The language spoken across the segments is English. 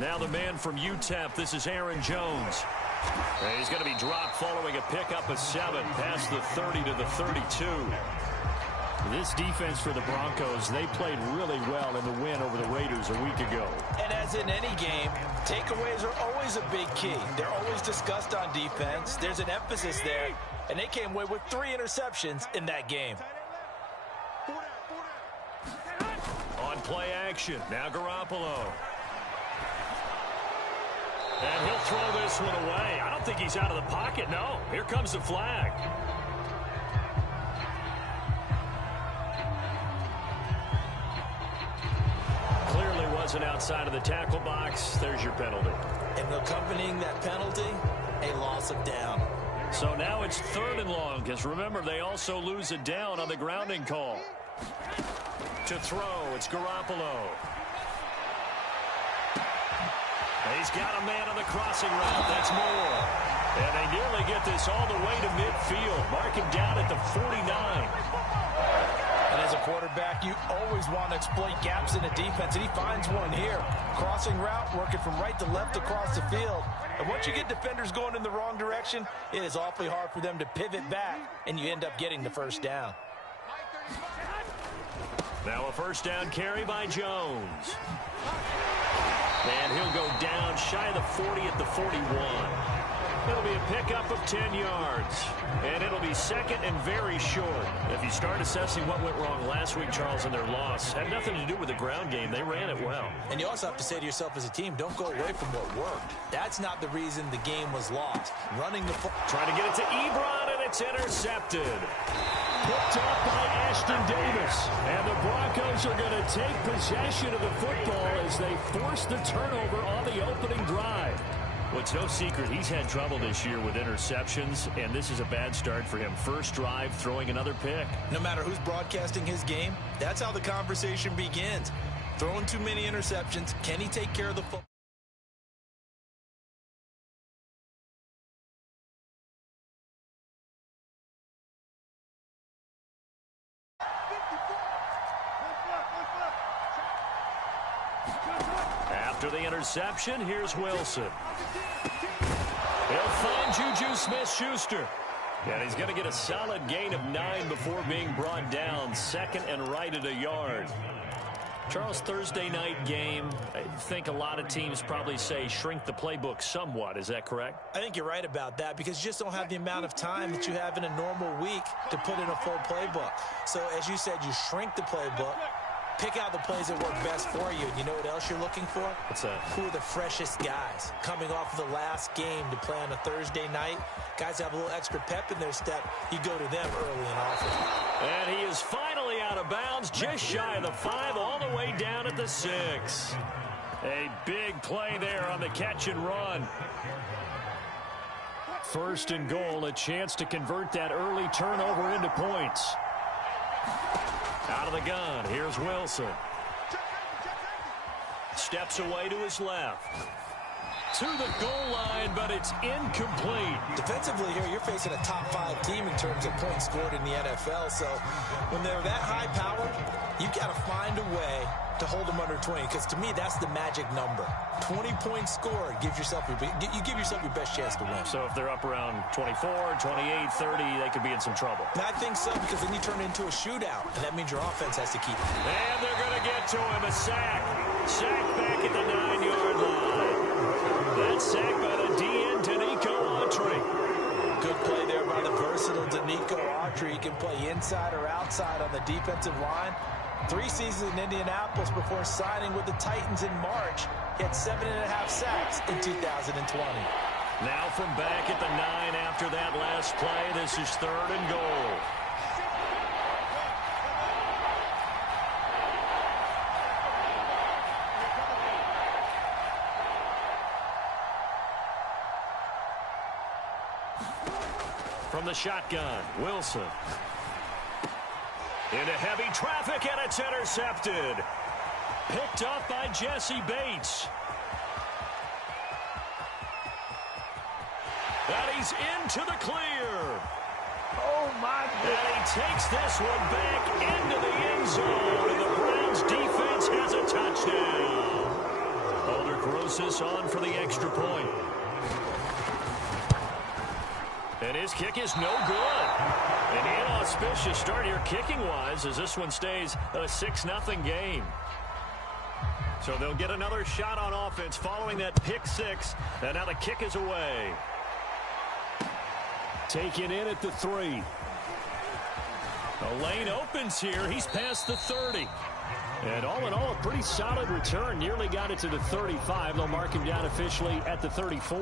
Now the man from UTEP, this is Aaron Jones. And he's going to be dropped following a pickup of 7 past the 30 to the 32. This defense for the Broncos, they played really well in the win over the Raiders a week ago. And as in any game, takeaways are always a big key. They're always discussed on defense. There's an emphasis there, and they came away with 3 interceptions in that game. On play action, now Garoppolo. And he'll throw this one away. I don't think he's out of the pocket, no. Here comes the flag. Clearly wasn't outside of the tackle box. There's your penalty. And accompanying that penalty, a loss of down. So now it's 3rd and long, because remember, they also lose a down on the grounding call. To throw, it's Garoppolo. He's got a man on the crossing route. That's Moore. And they nearly get this all the way to midfield. Mark him down at the 49. And as a quarterback, you always want to exploit gaps in the defense, and he finds one here. Crossing route, working from right to left across the field. And once you get defenders going in the wrong direction, it is awfully hard for them to pivot back, and you end up getting the first down. Now a first down carry by Jones. And he'll go down shy of the 40 at the 41. It'll be a pickup of 10 yards. And it'll be 2nd and very short. If you start assessing what went wrong last week, Charles, in their loss, had nothing to do with the ground game. They ran it well. And you also have to say to yourself as a team, don't go away from what worked. That's not the reason the game was lost. Running the trying to get it to Ebron, and it's intercepted. Picked up by Ashton Davis. And the Broncos are going to take possession of the football as they force the turnover on the opening drive. Well, it's no secret he's had trouble this year with interceptions, and this is a bad start for him. First drive, throwing another pick. No matter who's broadcasting his game, that's how the conversation begins. Throwing too many interceptions. Can he take care of the football? After the interception, here's Wilson. He'll find Juju Smith-Schuster. And he's going to get a solid gain of 9 before being brought down. 2nd and right at a yard. Charles, Thursday night game, I think a lot of teams probably say shrink the playbook somewhat. Is that correct? I think you're right about that because you just don't have the amount of time that you have in a normal week to put in a full playbook. So, as you said, you shrink the playbook. Pick out the plays that work best for you. And you know what else you're looking for? What's that? Who are the freshest guys coming off of the last game to play on a Thursday night? Guys have a little extra pep in their step. You go to them early and often. And he is finally out of bounds, just shy of the 5, all the way down at the 6. A big play there on the catch and run. 1st and goal, a chance to convert that early turnover into points. Out of the gun, here's Wilson. Steps away to his left. To the goal line, but it's incomplete. Defensively here, you're facing a top 5 team in terms of points scored in the NFL. So when they're that high powered, you've got to find a way to hold them under 20. Because to me, that's the magic number. 20 points scored gives yourself you give yourself your best chance to win. So if they're up around 24, 28, 30, they could be in some trouble. And I think so, because then you turn it into a shootout, and that means your offense has to keep it. And they're going to get to him. A sack. Sack back at the 9-yard line. That sack by the DN, Danico Autry. Good play there by the versatile Danico Autry. He can play inside or outside on the defensive line. 3 seasons in Indianapolis before signing with the Titans in March. He had 7.5 sacks in 2020. Now from back at the 9 after that last play, this is 3rd and goal. From the shotgun, Wilson. Into heavy traffic, and it's intercepted. Picked up by Jesse Bates. And he's into the clear. Oh, my God. And he takes this one back into the end zone. And the Browns defense has a touchdown. Holder Grosses on for the extra point. And his kick is no good. An inauspicious start here kicking-wise as this one stays a 6-0 game. So they'll get another shot on offense following that pick six. And now the kick is away. Taken in at the 3. The lane opens here. He's past the 30. And all in all, a pretty solid return. Nearly got it to the 35. They'll mark him down officially at the 34.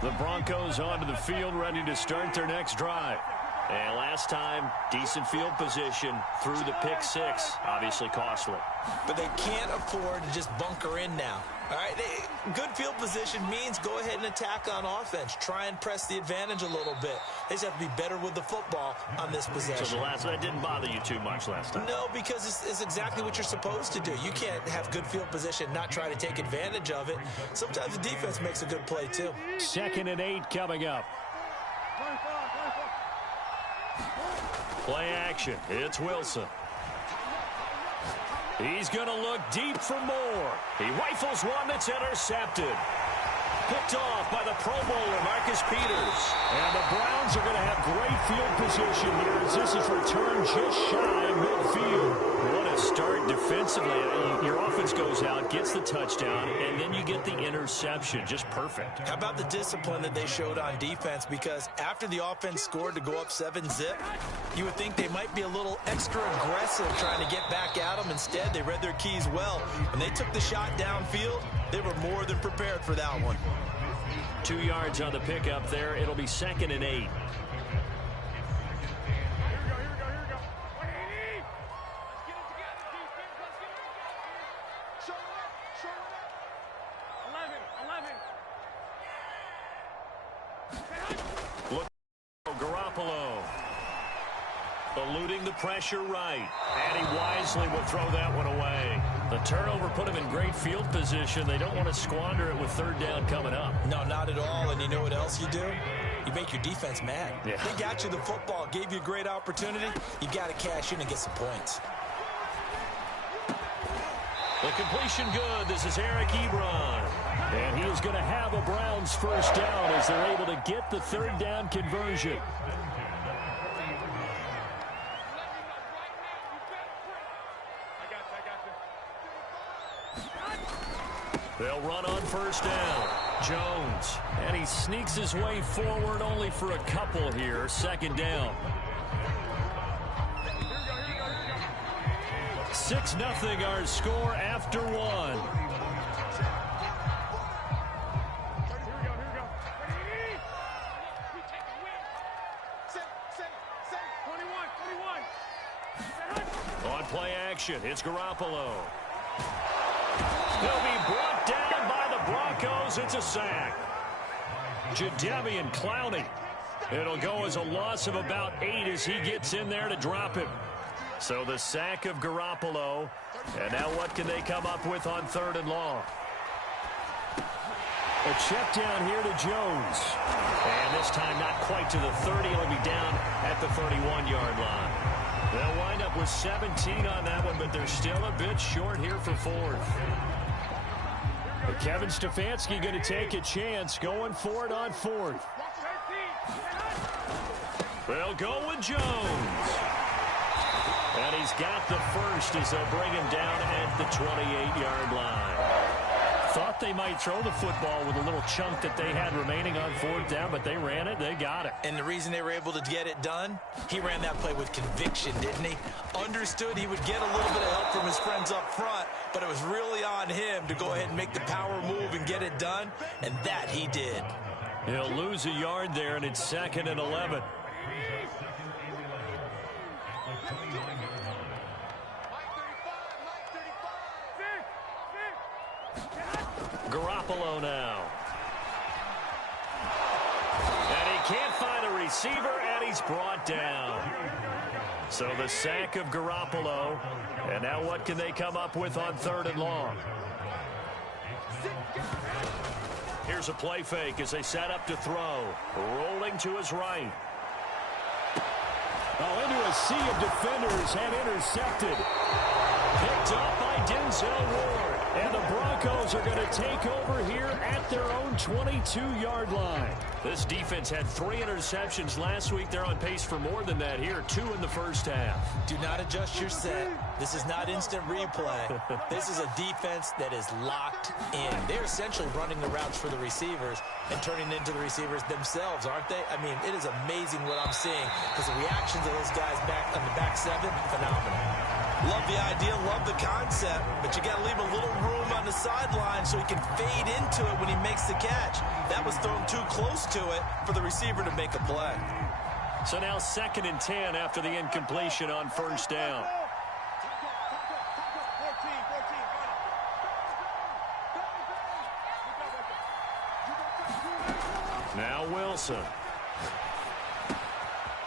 The Broncos onto the field, ready to start their next drive. And last time, decent field position through the pick six. Obviously costly. But they can't afford to just bunker in now. All right, good field position means go ahead and attack on offense. Try and press the advantage a little bit. They just have to be better with the football on this possession. So that didn't bother you too much last time? No, because it's exactly what you're supposed to do. You can't have good field position, not try to take advantage of it. Sometimes the defense makes a good play, too. 2nd and 8 coming up. Play action. It's Wilson. He's going to look deep for more. He rifles one that's intercepted. Picked off by the Pro Bowler, Marcus Peters. And the Browns are going to have great field position here as this is returned just shy of midfield. What a start defensively. Your offense goes out, gets the touchdown, and then you get the interception. Just perfect. How about the discipline that they showed on defense? Because after the offense scored to go up 7-zip, you would think they might be a little extra aggressive trying to get back at them. Instead, they read their keys well. When they took the shot downfield, they were more than prepared for that one. 2 yards on the pickup there. It'll be 2nd and 8. Look, Garoppolo eluding the pressure right, and he wisely will throw that one away. The turnover put him in great field position. They don't want to squander it with 3rd down coming up. No, not at all. And you know what else you do? You make your defense mad. Yeah. They got you the football, gave you a great opportunity. You got to cash in and get some points. The completion good. This is Eric Ebron. And he is going to have a Browns 1st down as they're able to get the 3rd down conversion. They'll run on 1st down. Jones. And he sneaks his way forward only for a couple here. 2nd down. 6-0 our score after 1. On play action, it's Garoppolo. He'll be brought down by the Broncos. It's a sack. Jadeveon Clowney. It'll go as a loss of about 8 as he gets in there to drop him. So the sack of Garoppolo. And now what can they come up with on 3rd and long? A check down here to Jones. And this time not quite to the 30. It'll be down at the 31-yard line. They'll wind up with 17 on that one, but they're still a bit short here for 4th. Kevin Stefanski going to take a chance going for it on 4th. They'll go with Jones. And he's got the first as they'll bring him down at the 28-yard line. Thought they might throw the football with a little chunk that they had remaining on 4th down, but they ran it. They got it. And the reason they were able to get it done, he ran that play with conviction, didn't he? Understood he would get a little bit of help from his friends up front, but it was really on him to go ahead and make the power move and get it done, and that he did. He'll lose a yard there, and it's 2nd and 11. Garoppolo now. And he can't find a receiver, and he's brought down. So the sack of Garoppolo. And now what can they come up with on 3rd and long? Here's a play fake as they set up to throw. Rolling to his right. Oh, into a sea of defenders and intercepted. Picked up by Denzel Ward. And the Broncos are going to take over here at their own 22-yard line. This defense had 3 interceptions last week. They're on pace for more than that here. 2 in the first half. Do not adjust your set. This is not instant replay. This is a defense that is locked in. They're essentially running the routes for the receivers and turning into the receivers themselves, aren't they? I mean, it is amazing what I'm seeing because the reactions of those guys back on the back 7, phenomenal. Love the idea, love the concept, but you got to leave a little room on the sideline so he can fade into it when he makes the catch. That was thrown too close to it for the receiver to make a play. So now 2nd and 10 after the incompletion on 1st down. Now Wilson.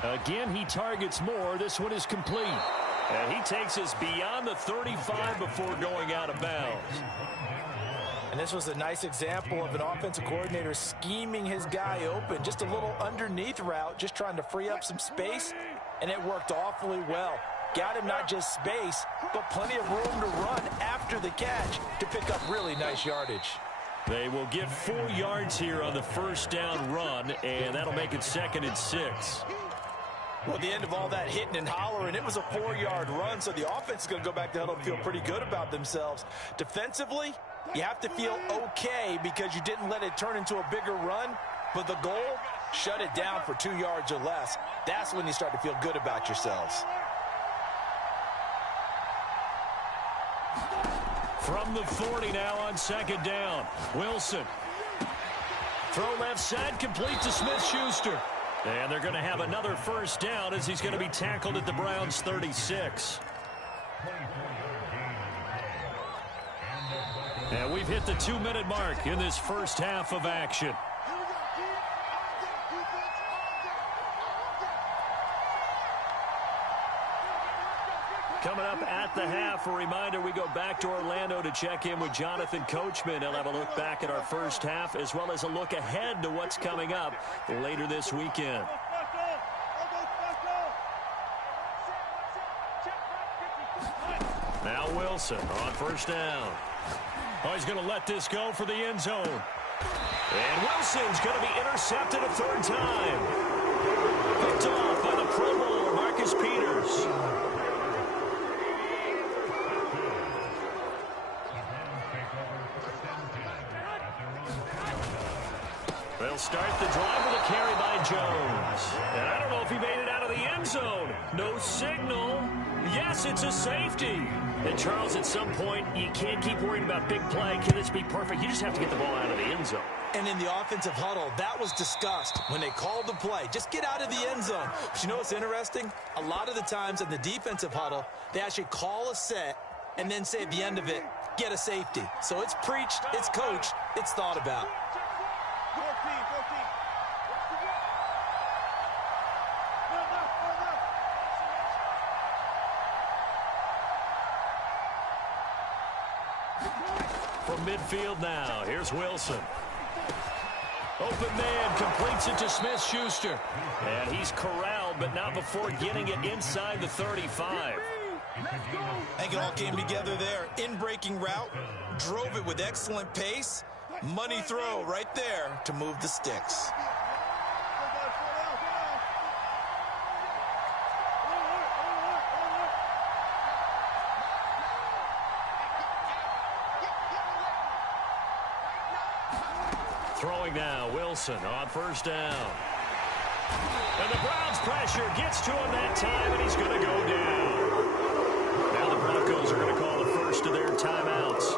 Again, he targets more. This one is complete. And he takes us beyond the 35 before going out of bounds. And this was a nice example of an offensive coordinator scheming his guy open. Just a little underneath route, just trying to free up some space, and it worked awfully well. Got him not just space, but plenty of room to run after the catch to pick up really nice yardage. They will get 4 yards here on the 1st down run, and that'll make it 2nd and 6. Well, at the end of all that hitting and hollering, it was a 4-yard run, so the offense is going to go back to huddle and feel pretty good about themselves. Defensively, you have to feel okay because you didn't let it turn into a bigger run, but the goal, shut it down for 2 yards or less. That's when you start to feel good about yourselves. From the 40 now on 2nd down. Wilson. Throw left side, complete to Smith-Schuster. And they're going to have another 1st down as he's going to be tackled at the Browns' 36. And we've hit the 2-minute mark in this first half of action. Coming up at the half, a reminder, we go back to Orlando to check in with Jonathan Coachman. He'll have a look back at our first half as well as a look ahead to what's coming up later this weekend. Now Wilson on 1st down. Oh, he's going to let this go for the end zone. And Wilson's going to be intercepted a 3rd time. Picked off by the Pro Bowler, Marcus Peters. They'll start the drive with a carry by Jones. And I don't know if he made it out of the end zone. No signal. Yes, it's a safety. And Charles, at some point, you can't keep worrying about big play. Can this be perfect? You just have to get the ball out of the end zone. And in the offensive huddle, that was discussed when they called the play. Just get out of the end zone. But you know what's interesting? A lot of the times in the defensive huddle, they actually call a set and then say at the end of it, get a safety. So it's preached, it's coached, it's thought about. From midfield now, here's Wilson. Open man, completes it to Smith-Schuster. And he's corralled, but not before getting it inside the 35. I think it all came together there. In-breaking route, drove it with excellent pace. Money throw right there to move the sticks. Throwing now, Wilson on 1st down. And the Browns' pressure gets to him that time, and he's going to go down. Now the Broncos are going to call the first of their timeouts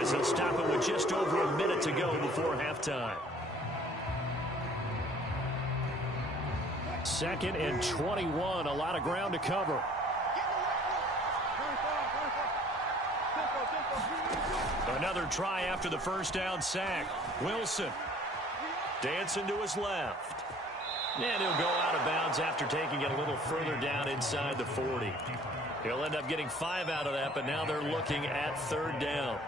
as they'll stop it with just over a minute to go before halftime. 2nd and 21, a lot of ground to cover. Another try after the 1st down sack. Wilson dancing to his left. And he'll go out of bounds after taking it a little further down inside the 40. He'll end up getting 5 out of that, but now they're looking at 3rd down.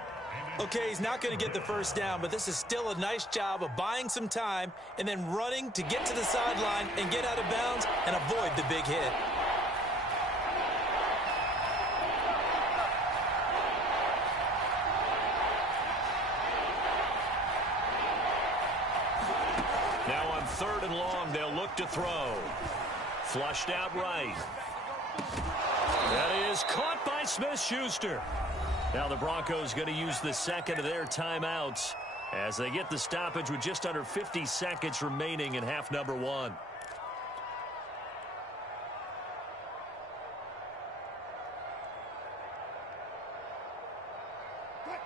Okay, he's not going to get the first down, but this is still a nice job of buying some time and then running to get to the sideline and get out of bounds and avoid the big hit. Now on 3rd and long, they'll look to throw. Flushed out right. That is caught by Smith-Schuster. Now the Broncos going to use the second of their timeouts as they get the stoppage with just under 50 seconds remaining in half number 1.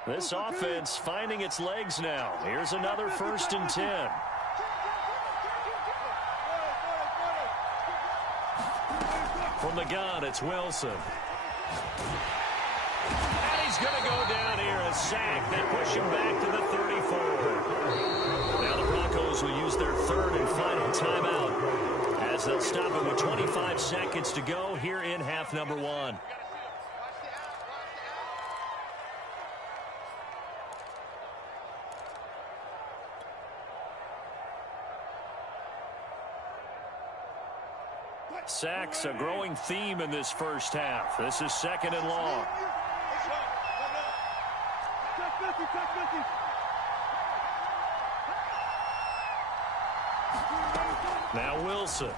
This offense finding its legs now. Here's another 1st and 10. From the gun, it's Wilson. And he's going to go down here, a sack. They push him back to the 34. Now the Broncos will use their 3rd and final timeout as they'll stop him with 25 seconds to go here in half number 1. Sacks, a growing theme in this first half. This is 2nd and long. Now Wilson.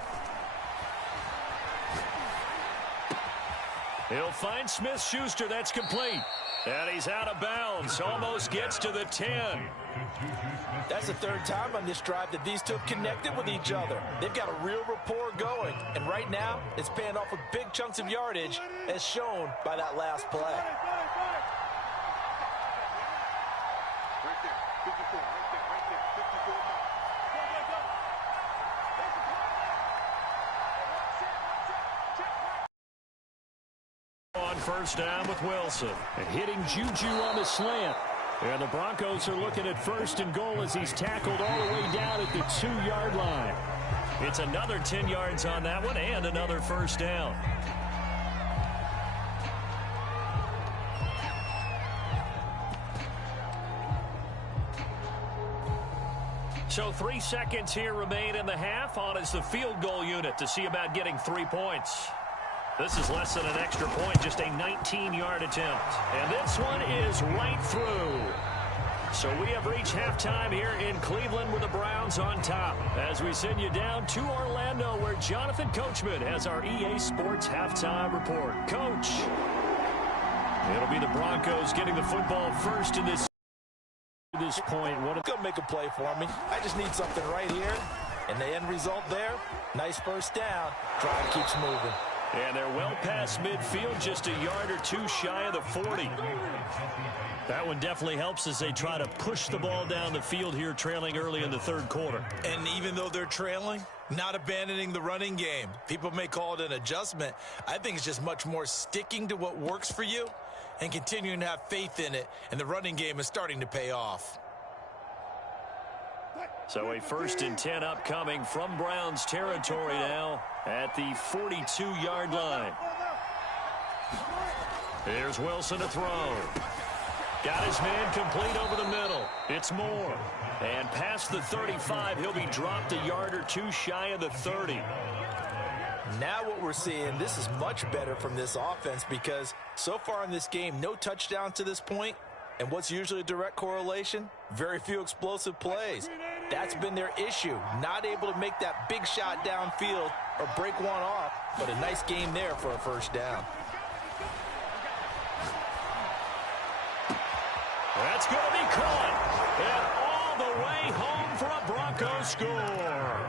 He'll find Smith-Schuster. That's complete. And he's out of bounds. Almost gets to the 10. That's the 3rd time on this drive that these two have connected with each other. They've got a real rapport going. And right now, it's paying off with big chunks of yardage, as shown by that last play. On 1st down with Wilson. And hitting Juju on the slant. And the Broncos are looking at 1st and goal as he's tackled all the way down at the 2-yard line. It's another 10 yards on that one and another 1st down. So 3 seconds here remain in the half. On is the field goal unit to see about getting 3 points. This is less than an extra point, just a 19-yard attempt. And this one is right through. So we have reached halftime here in Cleveland with the Browns on top. As we send you down to Orlando, where Jonathan Coachman has our EA Sports halftime report. Coach, it'll be the Broncos getting the football first in this point. Go make a play for me. I just need something right here. And the end result there, nice 1st down. Drive keeps moving. And they're well past midfield, just a yard or 2 shy of the 40. That one definitely helps as they try to push the ball down the field here, trailing early in the 3rd quarter. And even though they're trailing, not abandoning the running game. People may call it an adjustment. I think it's just much more sticking to what works for you and continuing to have faith in it. And the running game is starting to pay off. So a 1st and 10 upcoming from Browns territory now at the 42-yard line. Here's Wilson to throw. Got his man complete over the middle. It's Moore. And past the 35, he'll be dropped a yard or 2 shy of the 30. Now what we're seeing, this is much better from this offense because so far in this game, no touchdown to this point. And what's usually a direct correlation? Very few explosive plays. That's been their issue. Not able to make that big shot downfield or break one off, but a nice game there for a 1st down. That's going to be caught. And all the way home for a Broncos score.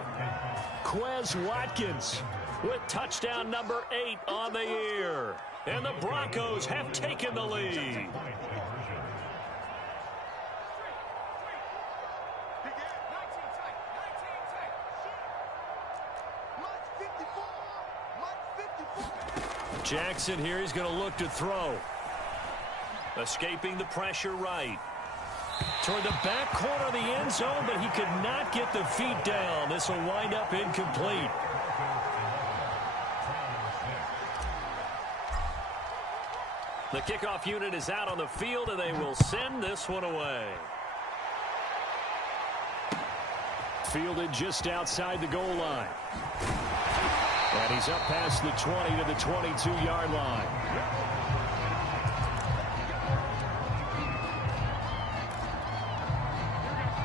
Quez Watkins with touchdown number 8 on the year. And the Broncos have taken the lead. Jackson here, he's going to look to throw. Escaping the pressure right. Toward the back corner of the end zone, but he could not get the feet down. This will wind up incomplete. The kickoff unit is out on the field, and they will send this one away. Fielded just outside the goal line. And he's up past the 20 to the 22-yard line.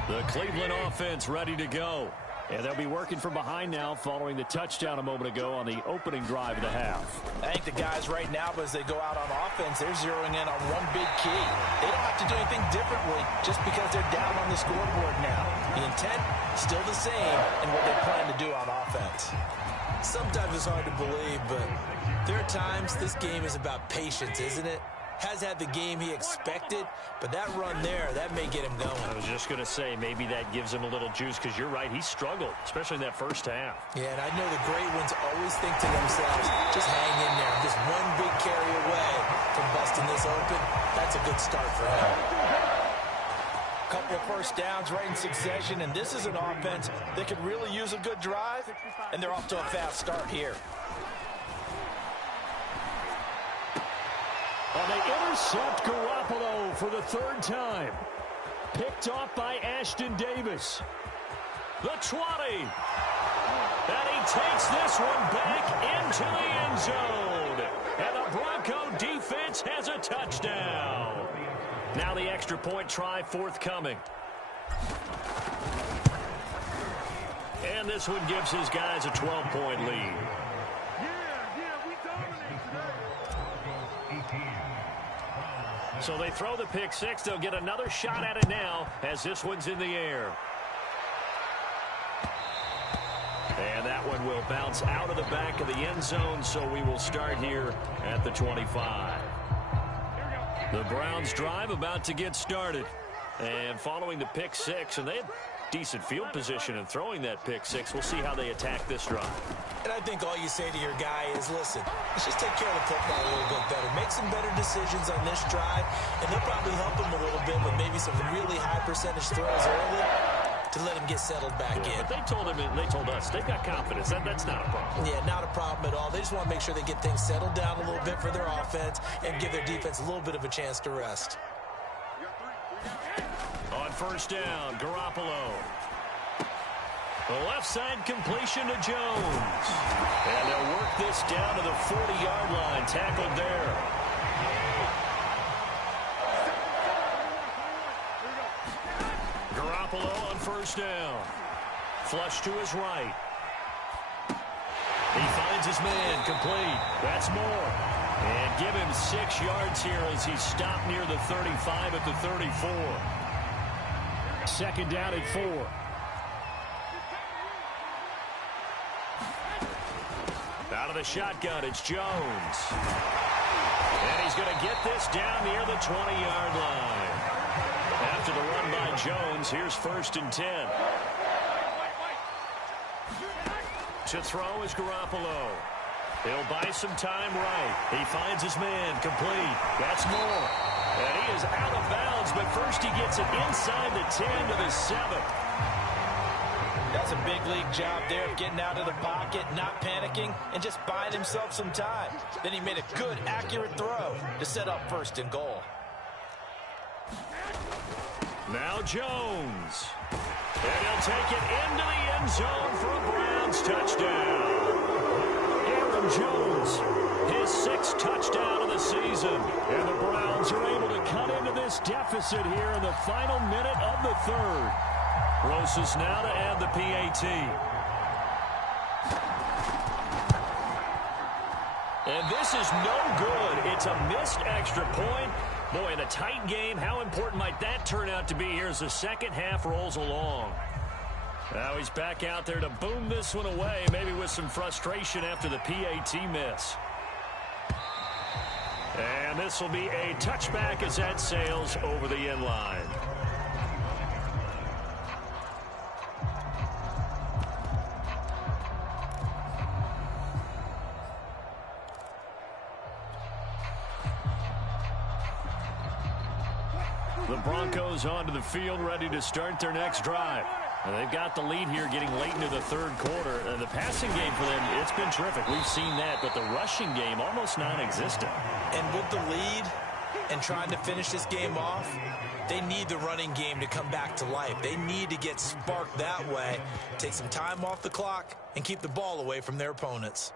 The Cleveland offense ready to go. And they'll be working from behind now following the touchdown a moment ago on the opening drive of the half. I think the guys right now, as they go out on offense, they're zeroing in on one big key. They don't have to do anything differently just because they're down on the scoreboard now. The intent, still the same, and what they plan to do on offense. Sometimes it's hard to believe, but there are times this game is about patience, isn't it? Has had the game he expected, but that run there, that may get him going. I was just going to say, maybe that gives him a little juice, because you're right, he struggled, especially in that first half. Yeah, and I know the great ones always think to themselves, just hang in there. Just one big carry away from busting this open. That's a good start for him. Couple of first downs right in succession, and this is an offense that could really use a good drive, and they're off to a fast start here. And they intercept Garoppolo for the third time. Picked off by Ashton Davis. The 20. And he takes this one back into the end zone. And the Bronco defense has a touchdown. Now the extra point try forthcoming. And this one gives his guys a 12-point lead. So they throw the pick six. They'll get another shot at it now as this one's in the air. And that one will bounce out of the back of the end zone, so we will start here at the 25. The Browns drive about to get started. And following the pick six, and they had decent field position in throwing that pick six. We'll see how they attack this drive. And I think all you say to your guy is, listen, let's just take care of the football a little bit better. Make some better decisions on this drive, and they'll probably help him a little bit with maybe some really high percentage throws early to let him get settled back in. But they told him, and they told us, they've got confidence. That's not a problem. Yeah, not a problem at all. They just want to make sure they get things settled down a little bit for their offense and give their defense a little bit of a chance to rest. On first down, Garoppolo. The left side completion to Jones. And they'll work this down to the 40-yard line. Tackled there. Garoppolo on first down. Flush to his right. He finds his man. Complete. That's more. And give him 6 yards here as he's stopped near the 35 at the 34. Second down at 4. Out of the shotgun, it's Jones. And he's going to get this down near the 20-yard line. After the run by Jones, here's 1st and 10. To throw is Garoppolo. He'll buy some time right. He finds his man. Complete. That's more. And he is out of bounds, but first he gets it inside the 10 to the 7. That's a big league job there of getting out of the pocket, not panicking, and just buying himself some time. Then he made a good, accurate throw to set up 1st and goal. Now Jones. And he'll take it into the end zone for a Browns touchdown. Aaron Jones, his 6th touchdown of the season. And the Browns are able to cut into this deficit here in the final minute of the 3rd. Rosas now to add the PAT. And this is no good. It's a missed extra point. Boy, in a tight game, how important might that turn out to be here as the second half rolls along? Now he's back out there to boom this one away, maybe with some frustration after the PAT miss. And this will be a touchback as that sails over the end line. The Broncos onto the field, ready to start their next drive. And they've got the lead here getting late into the third quarter. The passing game for them, it's been terrific. We've seen that, but the rushing game almost non-existent. And with the lead and trying to finish this game off, they need the running game to come back to life. They need to get sparked that way, take some time off the clock, and keep the ball away from their opponents.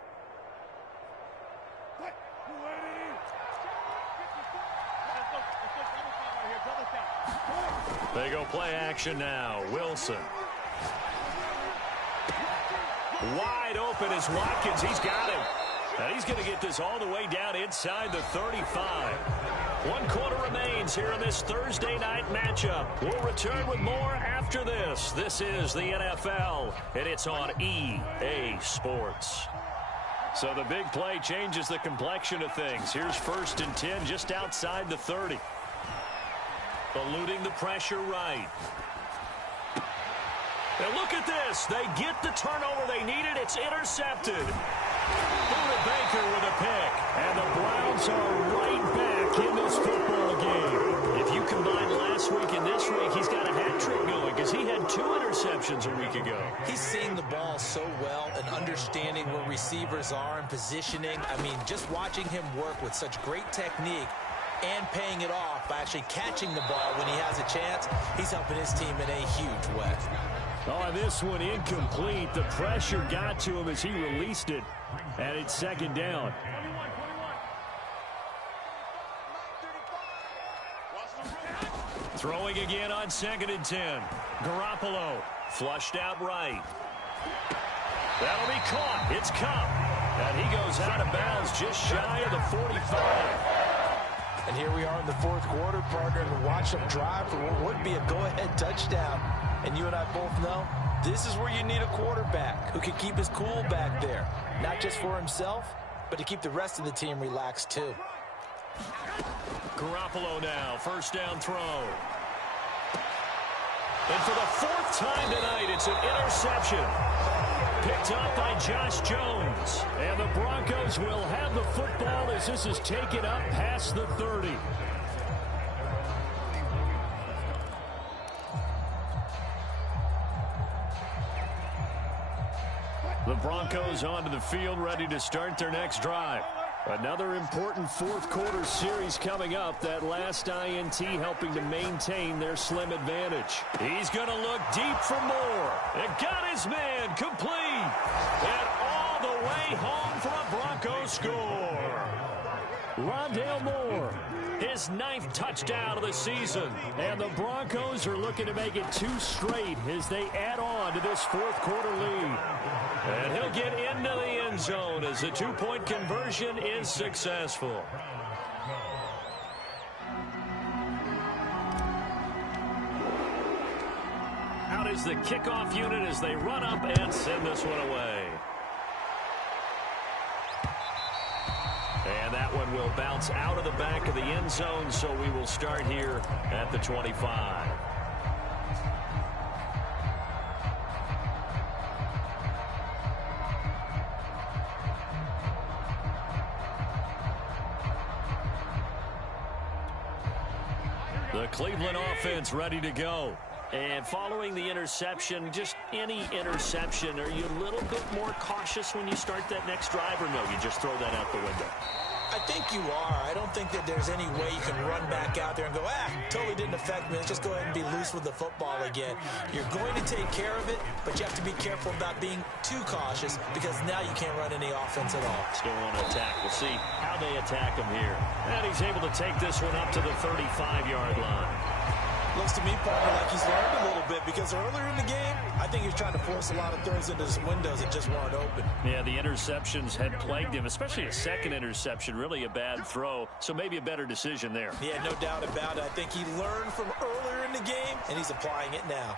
They go play action now. Wilson. Wide open is Watkins. He's got him. And he's going to get this all the way down inside the 35. 1 quarter remains here in this Thursday night matchup. We'll return with more after this. This is the NFL, and it's on EA Sports. So the big play changes the complexion of things. Here's 1st and 10 just outside the 30. Eluding the pressure right. And look at this. They get the turnover they needed. It's intercepted. Buda Baker with a pick. And the Browns are right back in this football game. If you combine last week and this week, he's got a hat trick going because he had 2 interceptions a week ago. He's seeing the ball so well and understanding where receivers are and positioning. I mean, just watching him work with such great technique and paying it off by actually catching the ball when he has a chance, he's helping his team in a huge way. Oh, this one incomplete. The pressure got to him as he released it, and it's 2nd down. Throwing again on 2nd and 10. Garoppolo flushed out right. That'll be caught. It's Cup. And he goes out of bounds just shy of the 45. And here we are in the 4th quarter, partner, and watch them drive for what would be a go-ahead touchdown. And you and I both know this is where you need a quarterback who can keep his cool back there. Not just for himself, but to keep the rest of the team relaxed too. Garoppolo now, 1st down throw. And for the 4th time tonight, it's an interception. Picked up by Josh Jones. And the Broncos will have the football as this is taken up past the 30. The Broncos onto the field, ready to start their next drive. Another important 4th quarter series coming up. That last INT helping to maintain their slim advantage. He's going to look deep for more. And got his man complete. And all the way home for a Broncos score. Rondale Moore, his 9th touchdown of the season. And the Broncos are looking to make it 2 straight as they add on to this 4th quarter lead. And he'll get into the end zone as the 2-point conversion is successful. Out is the kickoff unit as they run up and send this one away. And that one will bounce out of the back of the end zone, so we will start here at the 25. The Cleveland offense ready to go. And following the interception, just any interception, are you a little bit more cautious when you start that next drive, or no, you just throw that out the window? I think you are. I don't think that there's any way you can run back out there and go, totally didn't affect me. Let's just go ahead and be loose with the football again. You're going to take care of it, but you have to be careful about being too cautious because now you can't run any offense at all. Still want to attack. We'll see how they attack him here. And he's able to take this one up to the 35-yard line. Looks to me, partner, like he's learned a little bit because earlier in the game, I think he was trying to force a lot of throws into his windows that just weren't open. Yeah, the interceptions had plagued him, especially a second interception, really a bad throw, so maybe a better decision there. Yeah, no doubt about it. I think he learned from earlier in the game, and he's applying it now.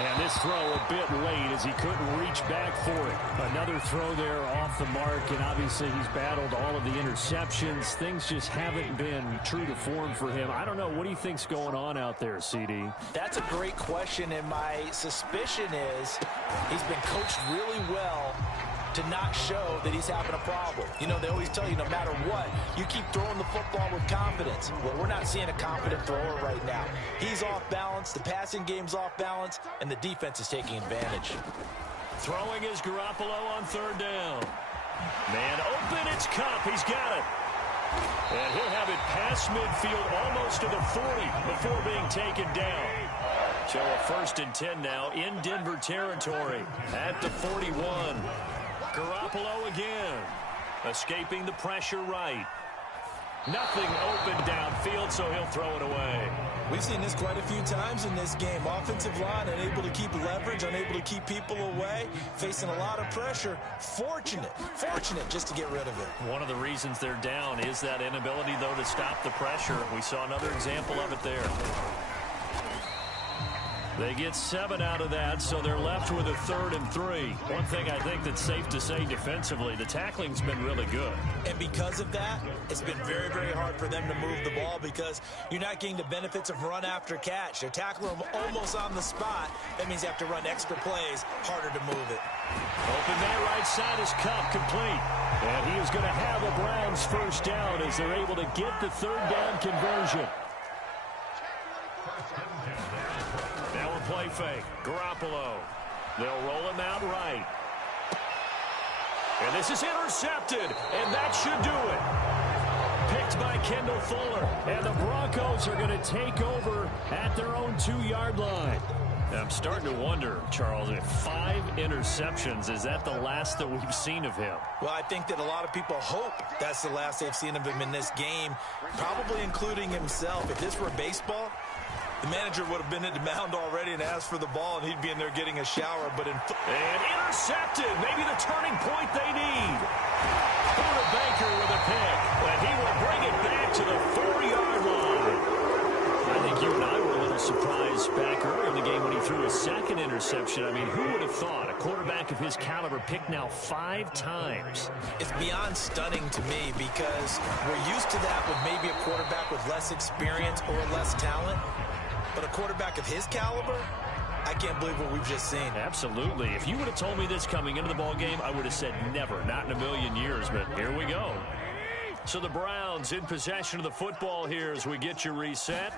And this throw a bit late as he couldn't reach back for it. Another throw there off the mark, and obviously he's battled all of the interceptions. Things just haven't been true to form for him. I don't know. What do you think's going on out there, CD? That's a great question, and my suspicion is he's been coached really well to not show that he's having a problem. You know, they always tell you no matter what, you keep throwing the football with confidence. Well, we're not seeing a confident thrower right now. He's off balance, the passing game's off balance, and the defense is taking advantage. Throwing is Garoppolo on third down. Man open, it's Kupp. He's got it. And he'll have it past midfield almost to the 40 before being taken down. So a 1st and 10 now in Denver territory at the 41. Garoppolo again, escaping the pressure right. Nothing open downfield, so he'll throw it away. We've seen this quite a few times in this game. Offensive line unable to keep leverage, unable to keep people away, facing a lot of pressure. Fortunate just to get rid of it. One of the reasons they're down is that inability, though, to stop the pressure. We saw another example of it there. They get 7 out of that, so they're left with a 3rd and 3. One thing I think that's safe to say defensively, the tackling's been really good. And because of that, it's been very, very hard for them to move the ball because you're not getting the benefits of run after catch. They're tackling them almost on the spot. That means you have to run extra plays, harder to move it. Open man right side is Kupp, complete. And he is going to have a Browns 1st down as they're able to get the 3rd down conversion. Play fake. Garoppolo. They'll roll him out right. And this is intercepted. And that should do it. Picked by Kendall Fuller. And the Broncos are going to take over at their own 2-yard line. I'm starting to wonder, Charles, if 5 interceptions, is that the last that we've seen of him? Well, I think that a lot of people hope that's the last they've seen of him in this game, probably including himself. If this were baseball, the manager would have been at the mound already and asked for the ball, and he'd be in there getting a shower. But and intercepted. Maybe the turning point they need. Buda Baker with a pick. And he will bring it back to the 4-yard line. I think you and I were a little surprised back earlier in the game when he threw his 2nd interception. I mean, who would have thought a quarterback of his caliber picked now 5 times? It's beyond stunning to me because we're used to that with maybe a quarterback with less experience or less talent. But a quarterback of his caliber, I can't believe what we've just seen. Absolutely. If you would have told me this coming into the ball game, I would have said never, not in a million years. But here we go. So the Browns in possession of the football here as we get you reset.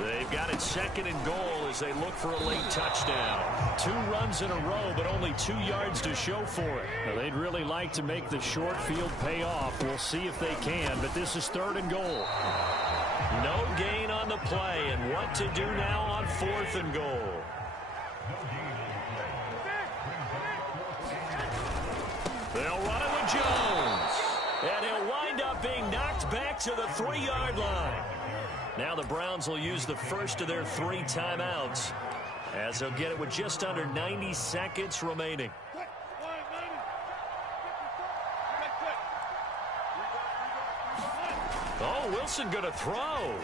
They've got it 2nd and goal as they look for a late touchdown. 2 runs in a row, but only 2 yards to show for it. Now, they'd really like to make the short field pay off. We'll see if they can, but this is 3rd and goal. No gain on the play, and what to do now on 4th and goal. They'll run it with Jones, and he'll wind up being knocked back to the 3-yard line. Now the Browns will use the first of their 3 timeouts as they'll get it with just under 90 seconds remaining. Oh, Wilson going to throw.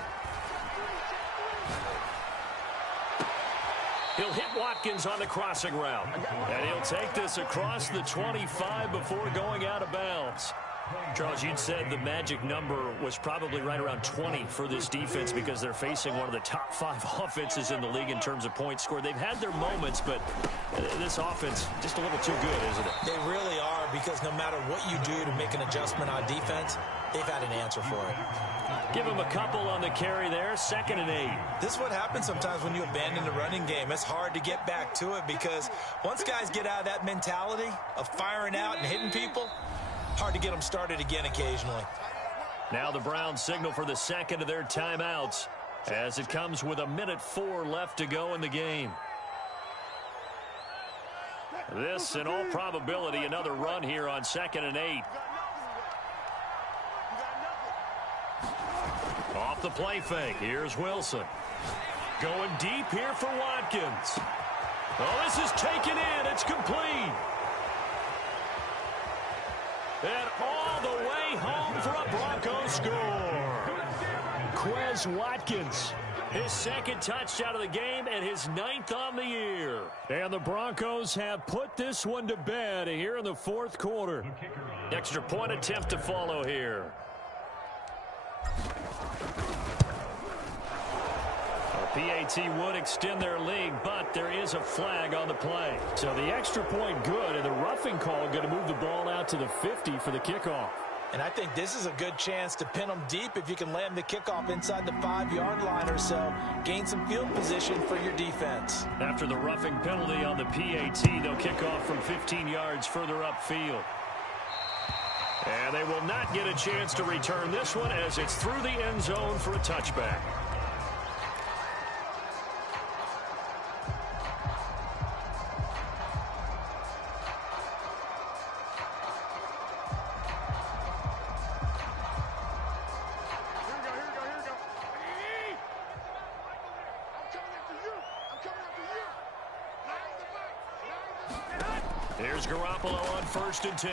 He'll hit Watkins on the crossing route. And he'll take this across the 25 before going out of bounds. Charles, you'd said the magic number was probably right around 20 for this defense because they're facing one of the top 5 offenses in the league in terms of points scored. They've had their moments, but this offense just a little too good, isn't it? They really are, because no matter what you do to make an adjustment on defense, they've had an answer for it. Give him a couple on the carry there, 2nd and 8. This is what happens sometimes when you abandon the running game. It's hard to get back to it because once guys get out of that mentality of firing out and hitting people, hard to get them started again occasionally. Now the Browns signal for the 2nd of their timeouts as it comes with 1:04 left to go in the game. This, in all probability, another run here on 2nd and 8. Off the play fake. Here's Wilson. Going deep here for Watkins. Oh, this is taken in. It's complete. And all the way home for a Broncos score. Quez Watkins, his 2nd touchdown of the game and his 9th on the year. And the Broncos have put this one to bed here in the 4th quarter. Extra point attempt to follow here. PAT would extend their lead, but there is a flag on the play. So the extra point good, and the roughing call going to move the ball out to the 50 for the kickoff. And I think this is a good chance to pin them deep if you can land the kickoff inside the 5-yard line or so. Gain some field position for your defense. After the roughing penalty on the PAT, they'll kick off from 15 yards further upfield. And they will not get a chance to return this one as it's through the end zone for a touchback. Here's Garoppolo on 1st and 10.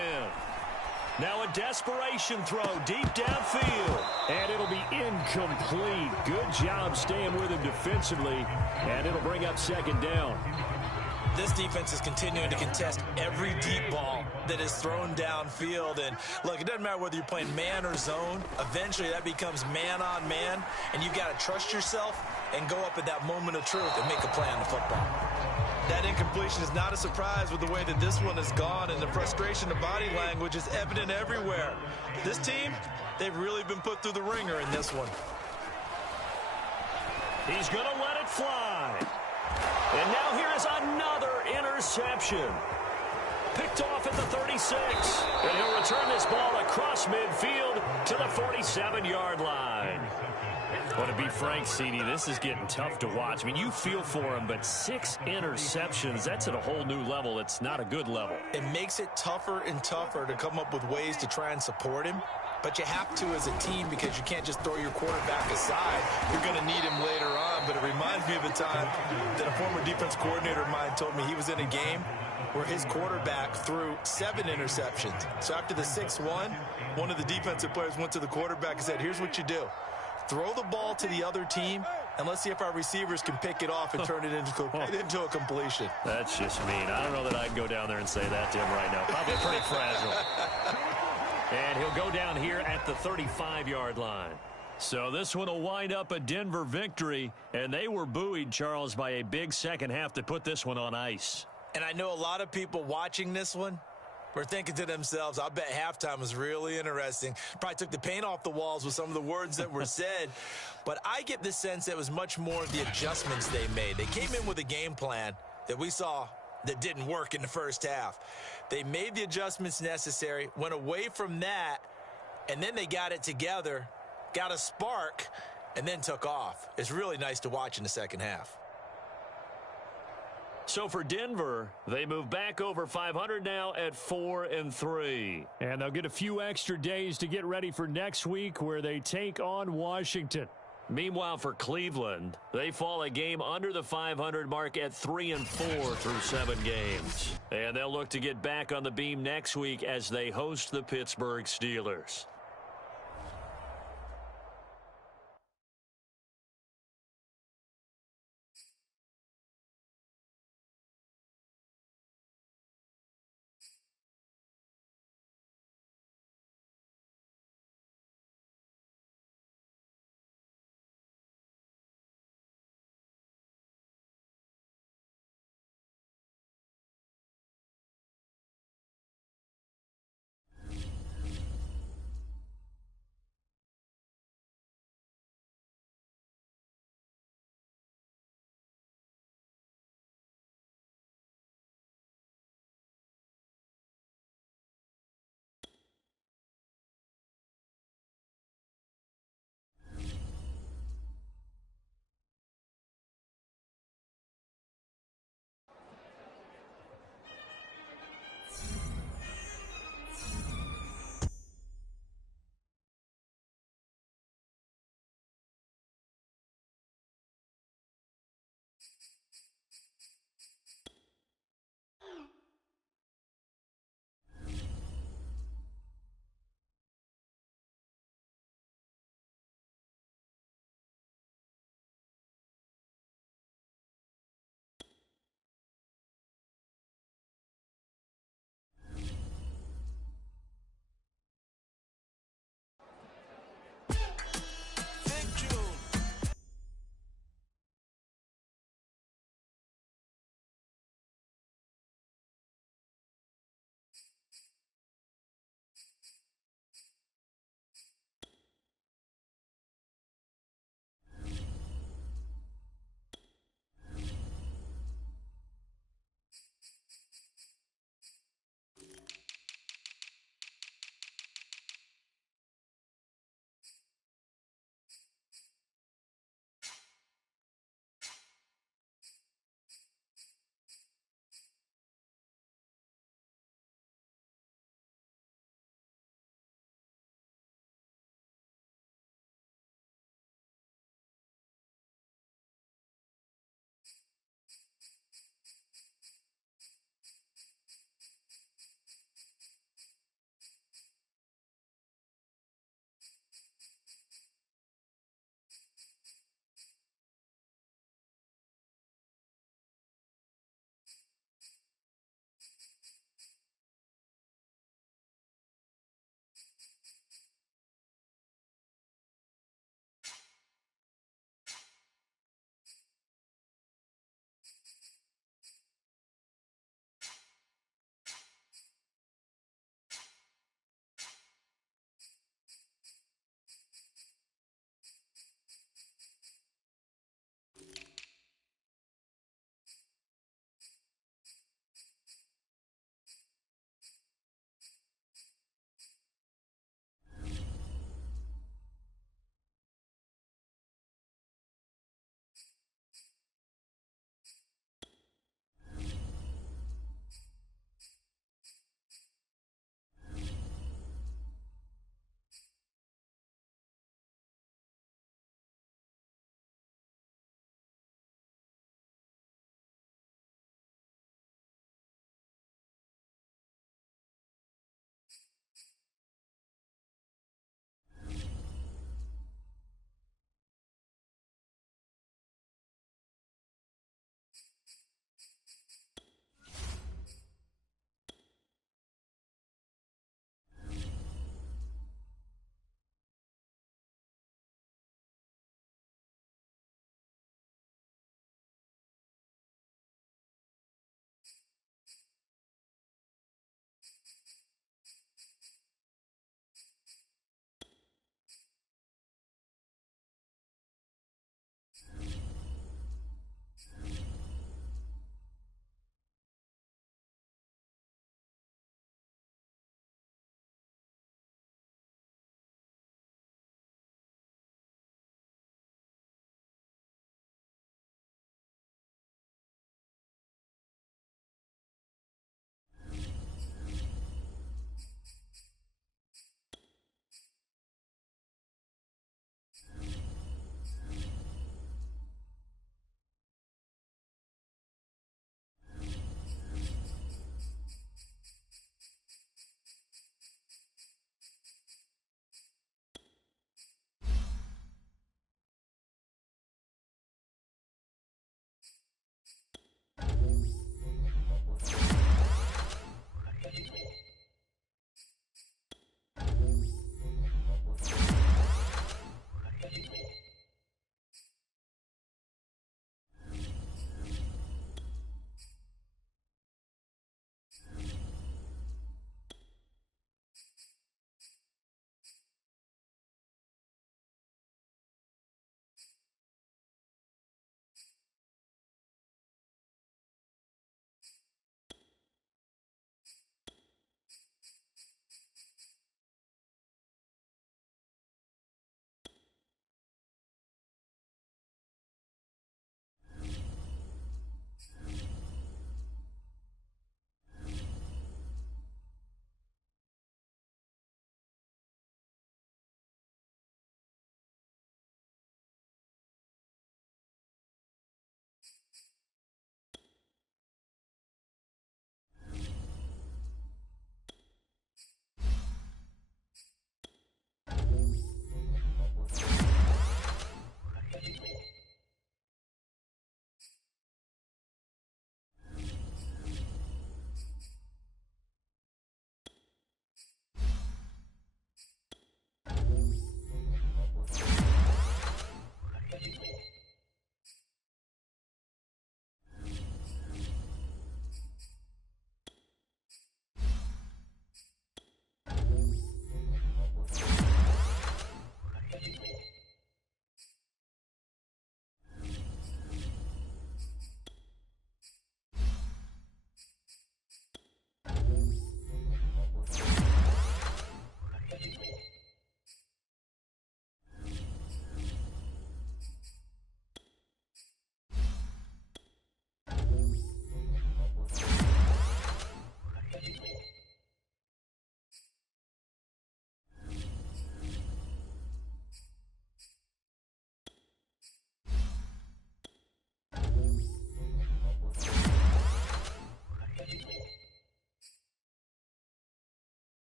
Now a desperation throw deep downfield. And it'll be incomplete. Good job staying with him defensively. And it'll bring up 2nd down. This defense is continuing to contest every deep ball that is thrown downfield. And, look, it doesn't matter whether you're playing man or zone. Eventually, that becomes man-on-man. And you've got to trust yourself and go up at that moment of truth and make a play on the football. That incompletion is not a surprise with the way that this one has gone, and the frustration of body language is evident everywhere. This team, they've really been put through the ringer in this one. He's going to let it fly. And now here is another interception. Picked off at the 36. And he'll return this ball across midfield to the 47-yard line. Well, to be frank, CD, this is getting tough to watch. I mean, you feel for him, but 6 interceptions, that's at a whole new level. It's not a good level. It makes it tougher and tougher to come up with ways to try and support him. But you have to as a team because you can't just throw your quarterback aside. You're going to need him later on. But it reminds me of a time that a former defense coordinator of mine told me he was in a game where his quarterback threw 7 interceptions. So after the 6-1, one of the defensive players went to the quarterback and said, here's what you do. Throw the ball to the other team, and let's see if our receivers can pick it off and turn it into a completion. That's just mean. I don't know that I'd go down there and say that to him right now. Probably pretty fragile. And he'll go down here at the 35-yard line. So this one will wind up a Denver victory, and they were buoyed, Charles, by a big second half to put this one on ice. And I know a lot of people watching this one were thinking to themselves, I bet halftime was really interesting. Probably took the paint off the walls with some of the words that were said. But I get the sense that it was much more of the adjustments they made. They came in with a game plan that we saw that didn't work in the first half. They made the adjustments necessary, went away from that, and then they got it together, got a spark, and then took off. It's really nice to watch in the second half. So for Denver, they move back over 500 now at 4-3. And they'll get a few extra days to get ready for next week where they take on Washington. Meanwhile, for Cleveland, they fall a game under the 500 mark at 3-4 through 7 games. And they'll look to get back on the beam next week as they host the Pittsburgh Steelers.